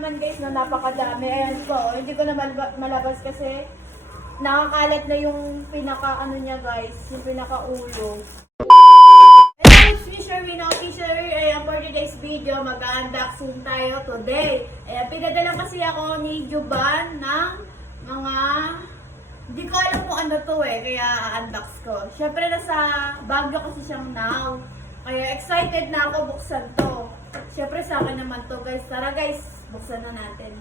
naman guys na napakadami. Ayan po, hindi ko na malabas kasi nakakalat na yung pinaka ano niya guys, yung pinaka ulo. It's me, Sherwin Official. Ayan, for today's video, mag-unboxing tayo today. Ayan, pinadala kasi ako ni Juban ng mga... Hindi ko alam kung ano to kaya unbox ko. Siyempre nasa Baguio kasi siyang now. Kaya excited na ako buksan to. Siyempre sa akin naman to guys. Tara guys, buksan na natin.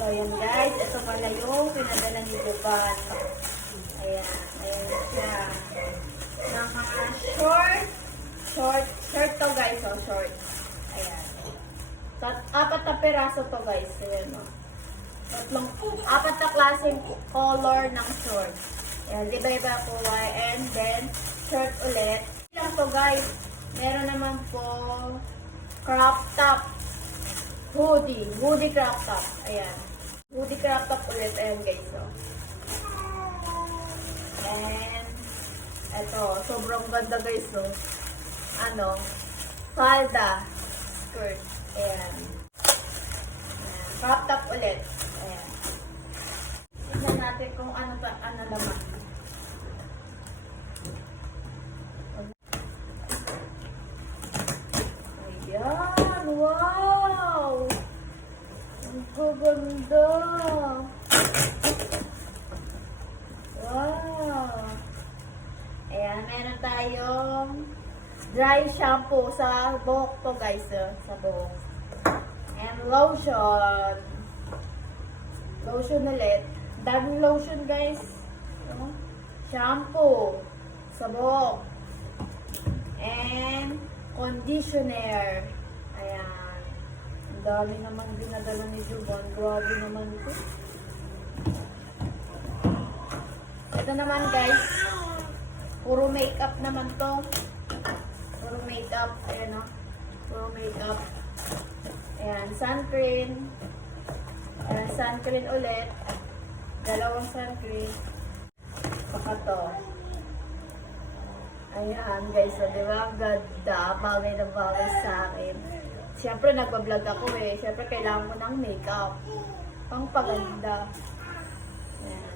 So, ayan guys, ito pala yung pinadala ni Juban. Ayan, ayan siya. Mga short to guys, oh, short. Ayan. Apat na peraso to guys, ayan o. Apat na klaseng color ng short. Ayan, iba-iba po, and then, short ulit. Lang to guys, meron naman po crop top. Hoodie crop top. Ayan. Hoodie crop top ulit. Ayan guys. So. And, eto. Sobrang ganda guys. So. Ano? Falda. Skirt. Ayan. Ayan. Crop top ulit. Ayan. Tignan natin kung ano naman. Ayan. Wow! Ang gaganda! Wow! Ayan, meron tayong dry shampoo sa buhok to guys. Sa buhok. And lotion. Lotion ulit. Daming lotion guys. Shampoo sa buhok. And conditioner. Ayan. Ang dami naman dinadala ni Juban. Grabe naman ito. Ito naman guys. Puro makeup naman to. Puro makeup. Ayan o. Puro makeup. Ayan. Sunscreen. Ayan. Sunscreen ulit. Dalawang sunscreen. Saka to. Ayan guys, so diba? Ang ganda, bagay na bagay sa akin. Siyempre nagbablog ako siyempre kailangan mo ng makeup. Pang paganda. Ayan.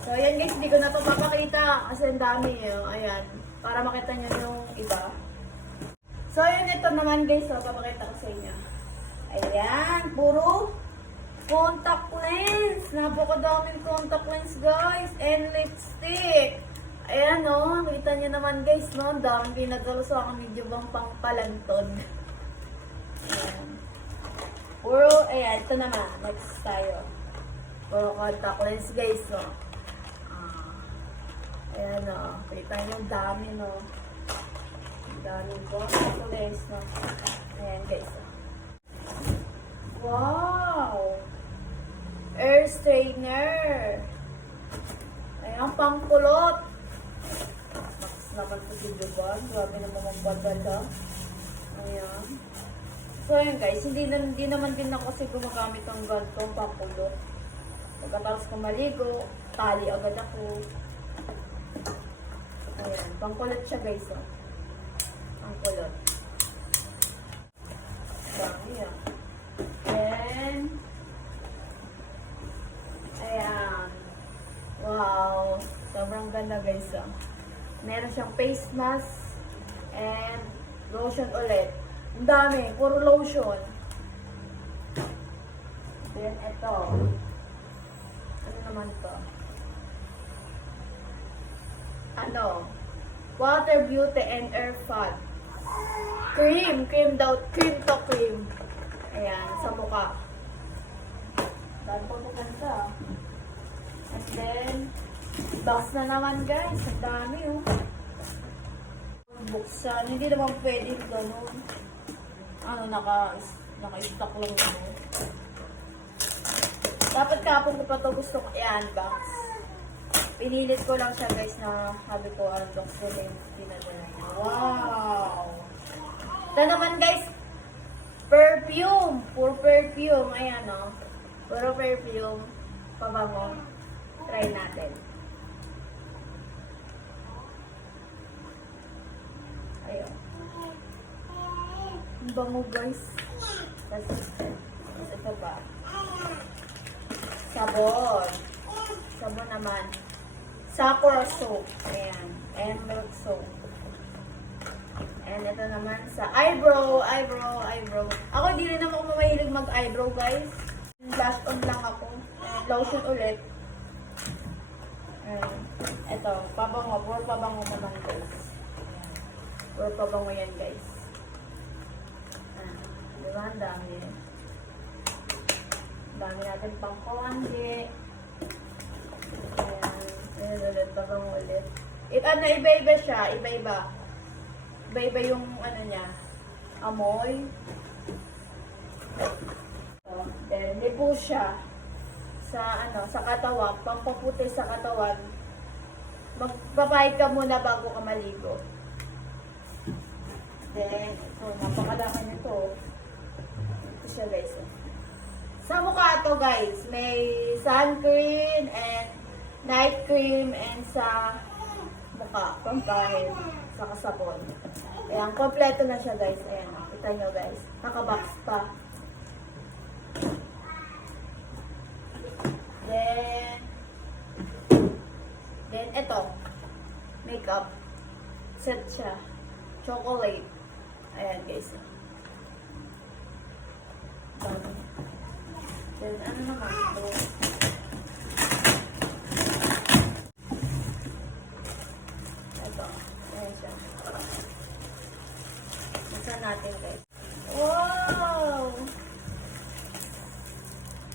So ayan guys, hindi ko na ito papakita kasi ang dami ayan, para makita nyo yung iba. So ayan, ito naman guys, so papakita ko sa inyo. Ayan, puro contact lens. Napakadaming contact lens guys. And lipstick. Ayan o, kita nyo naman guys, no? Ang daming pinadala sa akin medyo bang pangpalantod. Ayan. Puro, ayan, ito naman. Next tayo. Puro contact lens guys, no? Ayan o, kita nyo ang dami, no? Ang daming contact lens, no? Ayan guys, no? Wow! Air straightener. Ayan, pangkulot. Naman po si Juban. Grabe naman ang badala. Ayan. So, ayan guys. Hindi naman din ako kasi gumagamit ng ganito, pangkulot. Pagkatapos ko maligo, tali agad ako. Ayan. Pangkulot siya guys. Oh. Pangkulot. Dami yan. Then, ayan. Wow. Sobrang ganda guys. Oh. Meron siyang face mask and lotion ulit. Ang dami, puro lotion. Then ito. Ano naman to? Ano? Water Beauty and Air Fad. Cream daw, cream to cream. Ayan, sa mukha. Dahil po ito. And then, box na naman guys. Ang dami oh. buksan. Hindi naman pwede ganun. Ano, naka-stock lang yun. Dapat kapon ko pa to gusto ko i-unbox. Pinilit ko lang siya guys na sabi ko unbox ko na yung pinadala niya. Wow! Ito naman guys, perfume. Puro perfume. Ayan o. Puro perfume. Pabango. Try natin. Ayun. Ang bango guys. Tapos ito ba? Sabon. Sabon naman. Sakura soap. Ayan. And milk soap. And ito naman sa eyebrow. Ako hindi rin naman ako mahilig mag-eyebrow guys. Blush on lang ako. And lotion ulit. And ito. Pabango. Puro pabango naman guys. Puro pabango yan guys. Diba? Ang dami. Ang dami natin pang konti. Ayan. Ayan ulit. Pabango ulit. Iba-iba siya. Iba-iba. Iba-iba yung ano niya. Amoy. So, then, lipo siya sa ano, sa katawan. Pampaputi sa katawan. Magpapahid ka muna bago ka maligo. Then, ito, napakadami nito. Ito siya guys. Sa mukha to guys, may sun cream and night cream and sa mukha, pampahid, sa kasabon. Ayan, kompleto na siya guys. Ayan, kita nyo guys. Nakabox pa. Then ito, makeup. Set siya. Chocolate. Ayan guys. Then ano naman ito? Ito. Ayan siya. Buksan natin guys. Wow!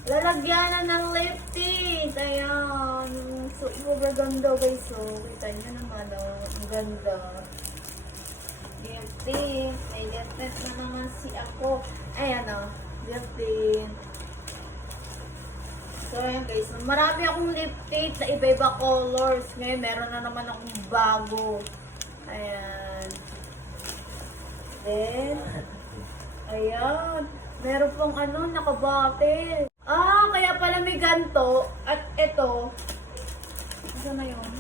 Lalagyanan ng lip tint. Ayan. So, super ganda guys. So, kita nyo naman. Oh. Ang ganda. Lip tint. May lip tint na naman si ako. Ayan o. Lip tint. So, ayan guys. Marami akong lip tint na iba-iba colors. Ngayon, meron na naman akong bago. Ayan. Then, ayan. Meron pong ano, nakabatil. Kaya pala may ganto. At ito, ano na yun?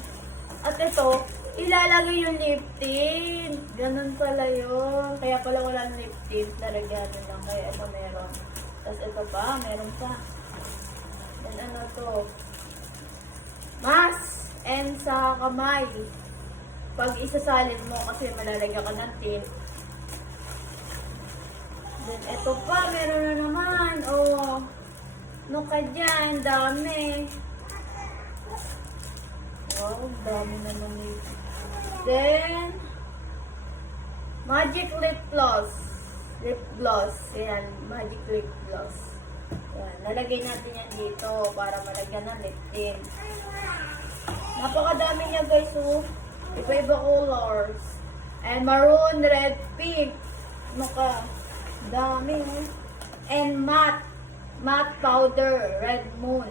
At ito, ilalagay yung lip tint. Ganun pala yun. Kaya pala walang lip tint. Lalagyan lang. Kaya ito meron. Tapos ito pa, meron pa. Then ano to? Mask. And sa kamay. Pag isasalin mo kasi malalagyan ka ng tint. Then ito pa, meron na naman. Oh. No ka dyan, dami. Wow, dami naman ito. Then, Magic Lip Gloss. Lip Gloss. Ayan, Magic Lip Gloss. Ayan, lalagay natin yan dito para malagyan ng lip tint. Napakadami niya guys, oh. Iba-iba colors. And maroon, red, pink. Ano ka? Dami, oh. And matte. Matte powder, red moon.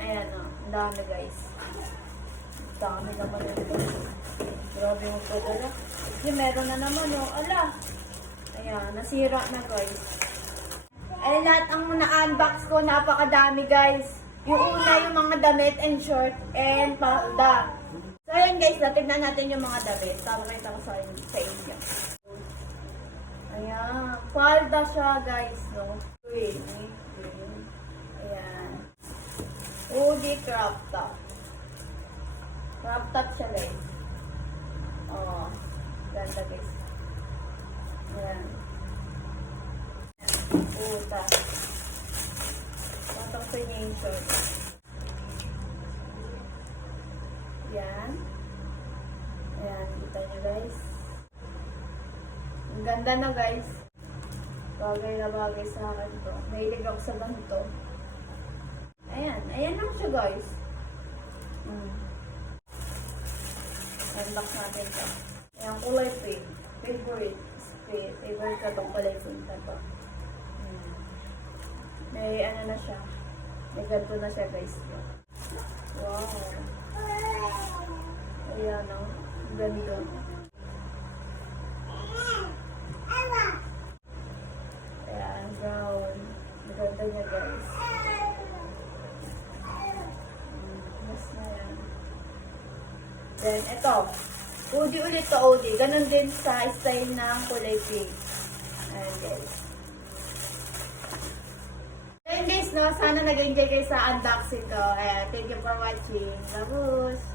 Ayan, oh. Ang dami guys. Dami naman ito. Grabe yung padala. Kasi meron na naman, oh. Ala. Ayan, nasira na guys. Ay, lahat ang na-unbox ko, napakadami guys. Yung una, yung mga damit and short and palda. So, ayan guys, natignan natin yung mga damit. Papakita ko sa inyo. Ayan, palda siya guys, no? Green. Ayan. Hoodie crop top. Crop top siya guys. Oh, ganda guys. Ayan. Puta. Patang sa niya yung short. Ayan. Ayan, kita nyo guys. Ang ganda na guys. Bagay na bagay sa akin to. Mahilig ako sa ganito. Ayan. Ayan lang siya guys. Unbox natin to. Yung kulay pink. Favorite. Favorite ko itong kulay pink na to. May ano na siya. May ganito na siya guys. Wow. Ayan o. Ganda. Ayan, brown. Maganda niya guys. Mas na yan. Then, ito. Udi ulit to Udi. Ganon din sa style ng kulay pink. Ayan guys. Ayun guys, no? Sana nag-enjoy kayo sa unboxing ko. Ayan, thank you for watching. Labus!